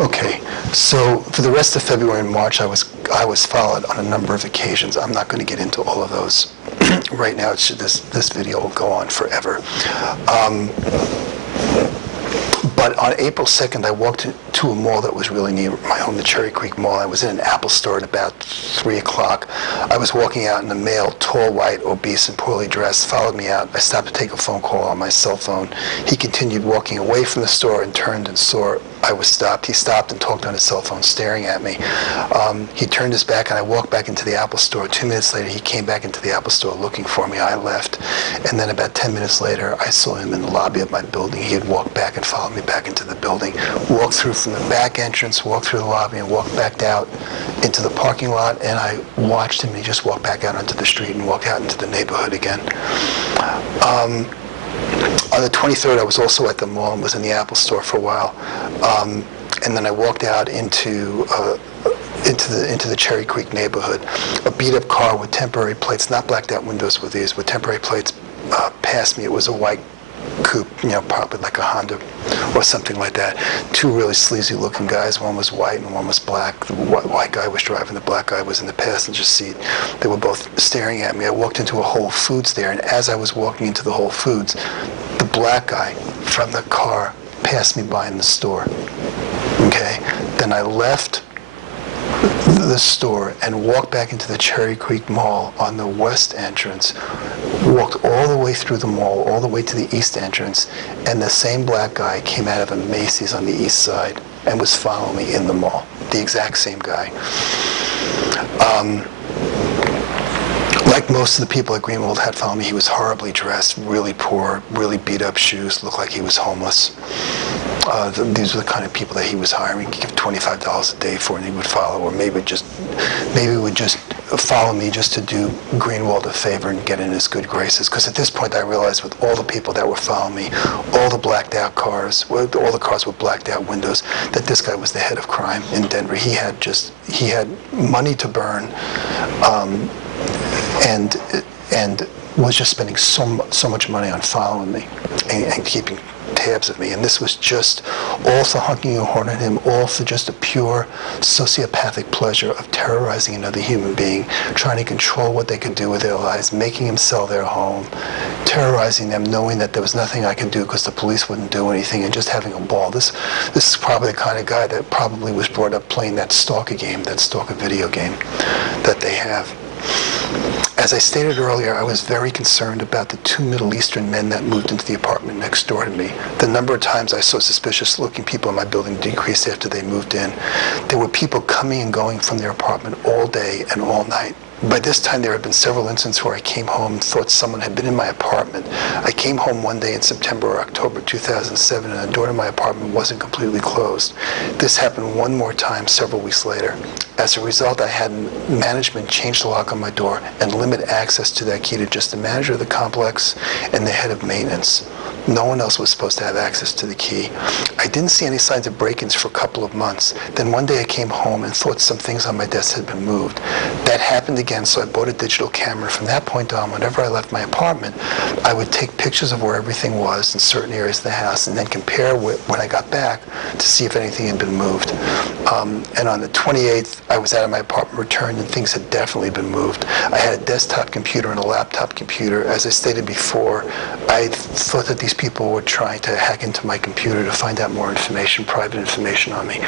Okay, so for the rest of February and March, I was followed on a number of occasions. I'm not going to get into all of those right now. This video will go on forever. But on April 2nd, I walked to a mall that was really near my home, the Cherry Creek Mall. I was in an Apple store at about 3 o'clock. I was walking out, and a male, tall, white, obese, and poorly dressed, followed me out. I stopped to take a phone call on my cell phone. He continued walking away from the store and turned and saw I was stopped. He stopped and talked on his cell phone, staring at me. He turned his back, and I walked back into the Apple store. 2 minutes later, he came back into the Apple store looking for me. I left. And then about 10 minutes later, I saw him in the lobby of my building. He had walked back and followed me back into the building, walked through from the back entrance, walked through the lobby, and walked back out into the parking lot. And I watched him, and he just walked back out onto the street and walked out into the neighborhood again. On the 23rd, I was also at the mall and was in the Apple store for a while. And then I walked out into the Cherry Creek neighborhood. A beat-up car with temporary plates, not blacked-out windows with these, with temporary plates passed me. It was a white coupe, probably like a Honda or something like that. 2 really sleazy-looking guys. One was white and one was black. The white guy was driving. The black guy was in the passenger seat. They were both staring at me. I walked into a Whole Foods there, and as I was walking into the Whole Foods, the black guy from the car passed me by in the store. Okay? Then I left the store and walked back into the Cherry Creek Mall on the west entrance, walked all the way through the mall, all the way to the east entrance, and the same black guy came out of a Macy's on the east side and was following me in the mall. The exact same guy. Like most of the people at Greenwald had followed me, he was horribly dressed, really poor, really beat up shoes, looked like he was homeless. These were the kind of people that he was hiring. He'd give $25 a day for, and he would follow, or maybe would just follow me just to do Greenwald a favor and get in his good graces. Because at this point, I realized with all the people that were following me, all the blacked out cars, all the cars with blacked out windows, that this guy was the head of crime in Denver. He had money to burn, and was just spending so much money on following me and keeping tabs of me. And this was just all for honking a horn at him, all for just a pure sociopathic pleasure of terrorizing another human being, trying to control what they could do with their lives, making them sell their home, terrorizing them, knowing that there was nothing I could do because the police wouldn't do anything, and just having a ball. This is probably the kind of guy that probably was brought up playing that stalker game, that stalker video game that they have. As I stated earlier, I was very concerned about the 2 Middle Eastern men that moved into the apartment next door to me. The number of times I saw suspicious-looking people in my building decreased after they moved in. There were people coming and going from their apartment all day and all night. By this time, there had been several instances where I came home and thought someone had been in my apartment. I came home one day in September or October 2007, and the door to my apartment wasn't completely closed. This happened one more time several weeks later. As a result, I had management change the lock on my door and limit access to that key to just the manager of the complex and the head of maintenance. No one else was supposed to have access to the key. I didn't see any signs of break-ins for a couple of months. Then one day I came home and thought some things on my desk had been moved. That happened again, so I bought a digital camera. From that point on, whenever I left my apartment, I would take pictures of where everything was in certain areas of the house and then compare when I got back to see if anything had been moved. And on the 28th, I was out of my apartment, returned, and things had definitely been moved. I had a desktop computer and a laptop computer. As I stated before, I thought that these people were trying to hack into my computer to find out more information, private information on me.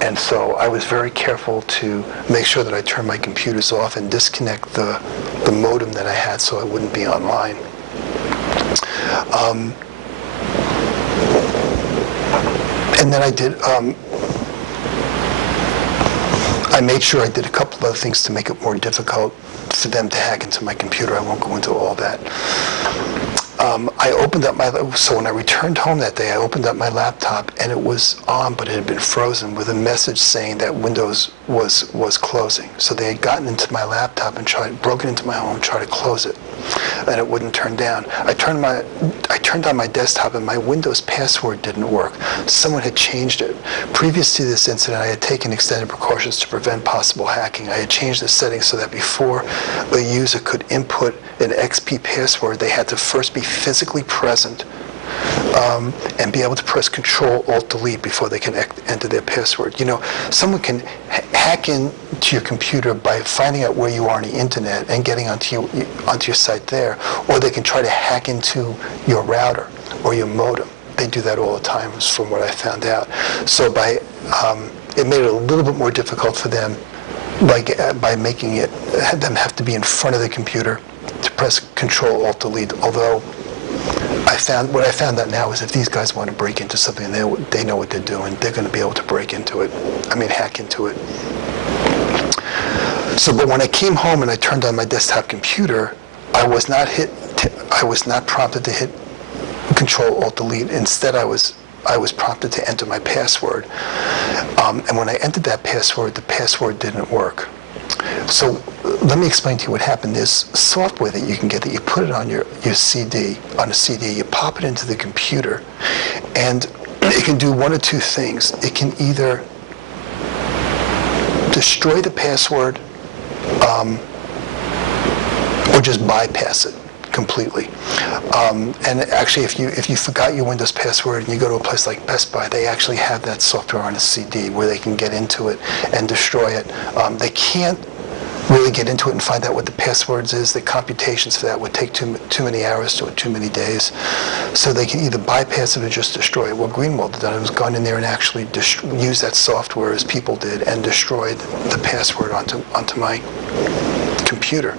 And so I was very careful to make sure that I turned my computers off and disconnect the modem that I had so I wouldn't be online. And then I made sure I did a couple of other things to make it more difficult for them to hack into my computer. I won't go into all that. So when I returned home that day, I opened up my laptop and it was on, but it had been frozen with a message saying that Windows was closing. So they had gotten into my laptop and broken into my home and tried to close it, and it wouldn't turn down. I turned on my desktop and my Windows password didn't work. Someone had changed it. Previous to this incident, I had taken extended precautions to prevent possible hacking. I had changed the settings so that before a user could input an XP password, they had to first be physically present and be able to press Control-Alt-Delete before they can enter their password. You know, someone can hack into your computer by finding out where you are on the internet and getting onto your site there, or they can try to hack into your router or your modem. They do that all the time, from what I found out. So it made it a little bit more difficult for them by making them have to be in front of the computer to press Control-Alt-Delete. Although what I found out now is if these guys want to break into something, they know what they're doing. They're going to be able to break into it. Hack into it. So, but when I came home and I turned on my desktop computer, I was not prompted to hit Control-Alt-Delete. Instead, I was prompted to enter my password. And when I entered that password, the password didn't work. So let me explain to you what happened. There's software that you can get that you put it on your CD, you pop it into the computer, and it can do one of two things. It can either destroy the password or just bypass it completely. And actually, if you forgot your Windows password and you go to a place like Best Buy, they actually have that software on a CD where they can get into it and destroy it. They can't really get into it and find out what the passwords is. The computations for that would take too many hours or too many days. So they can either bypass it or just destroy it. What Greenwald had done was gone in there and actually used that software as people did and destroyed the password onto my computer.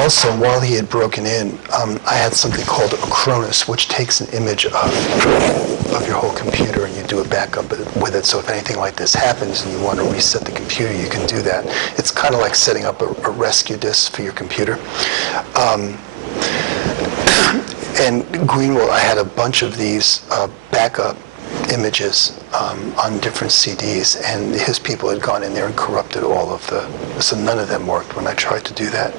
Also, while he had broken in, I had something called Acronis, which takes an image of your whole computer and you do a backup with it. So if anything like this happens and you want to reset the computer, you can do that. It's kind of like setting up a rescue disk for your computer. And Greenwald, I had a bunch of these backup images on different CDs, and his people had gone in there and corrupted all of so none of them worked when I tried to do that.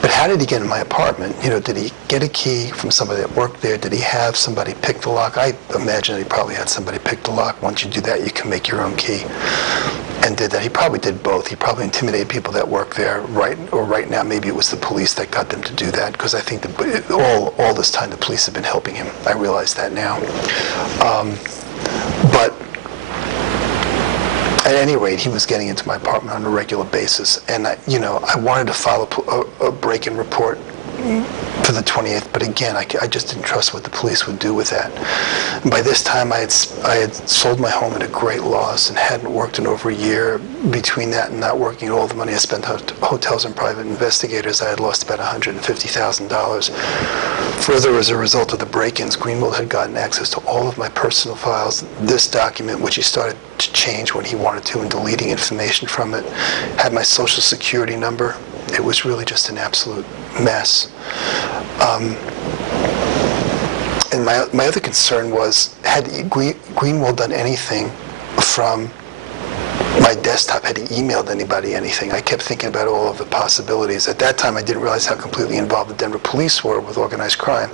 But how did he get in my apartment? You know, did he get a key from somebody that worked there? Did he have somebody pick the lock? I imagine he probably had somebody pick the lock. Once you do that, you can make your own key. And did that. He probably did both. He probably intimidated people that work there, right now maybe it was the police that got them to do that, because I think that all this time the police have been helping him. I realize that now. But at any rate, he was getting into my apartment on a regular basis, and I wanted to file a break-in report for the 28th, but again, I just didn't trust what the police would do with that. And by this time, I had sold my home at a great loss and hadn't worked in over a year. Between that and not working, all the money I spent on hotels and private investigators, I had lost about $150,000. Further, as a result of the break-ins, Greenwald had gotten access to all of my personal files. This document, which he started to change when he wanted to and deleting information from it, had my social security number. It was really just an absolute mess. And my other concern was, had Greenwald done anything from my desktop? Had he emailed anybody anything? I kept thinking about all of the possibilities. At that time, I didn't realize how completely involved the Denver police were with organized crime.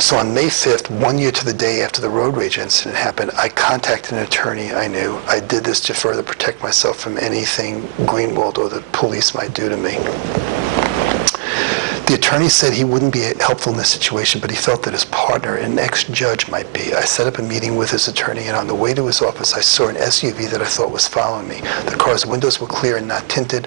So on May 5th, 1 year to the day after the road rage incident happened, I contacted an attorney I knew. I did this to further protect myself from anything Greenwald or the police might do to me. The attorney said he wouldn't be helpful in this situation, but he felt that his partner, an ex-judge, might be. I set up a meeting with his attorney, and on the way to his office, I saw an SUV that I thought was following me. The car's windows were clear and not tinted,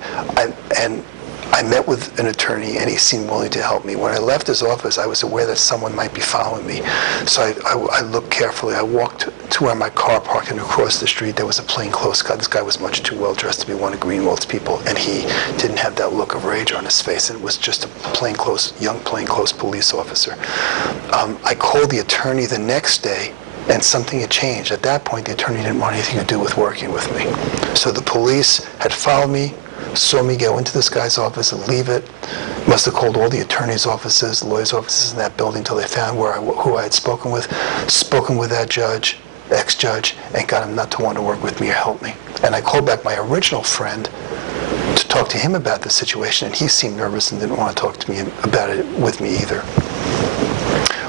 and I met with an attorney, and he seemed willing to help me. When I left his office, I was aware that someone might be following me. So I looked carefully. I walked to where my car parked, and across the street, there was a plainclothes guy. This guy was much too well-dressed to be one of Greenwald's people, and he didn't have that look of rage on his face, and it was just a young plainclothes police officer. I called the attorney the next day, and something had changed. At that point, the attorney didn't want anything to do with working with me. So the police had followed me, saw me go into this guy's office and leave it. Must have called all the attorney's offices, the lawyer's offices in that building until they found who I had spoken with that judge, ex-judge, and got him not to want to work with me or help me. And I called back my original friend to talk to him about the situation, and he seemed nervous and didn't want to talk to me about it with me either.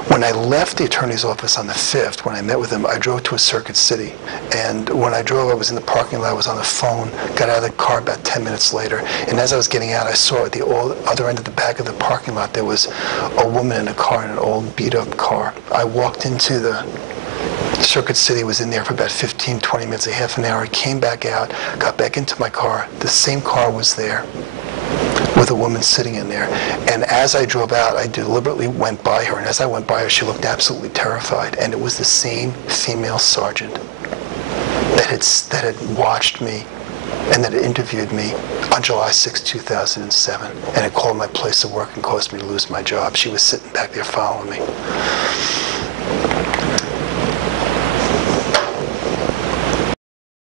When I left the attorney's office on the 5th, when I met with him, I drove to a Circuit City. And when I drove, I was in the parking lot, I was on the phone, got out of the car about 10 minutes later. And as I was getting out, I saw at the other end of the back of the parking lot, there was a woman in a car, in an old beat-up car. I walked into the Circuit City, was in there for about 15, 20 minutes, a half an hour. I came back out, got back into my car. The same car was there with a woman sitting in there. And as I drove out, I deliberately went by her. And as I went by her, she looked absolutely terrified. And it was the same female sergeant that had watched me and that had interviewed me on July 6, 2007, and had called my place of work and caused me to lose my job. She was sitting back there following me.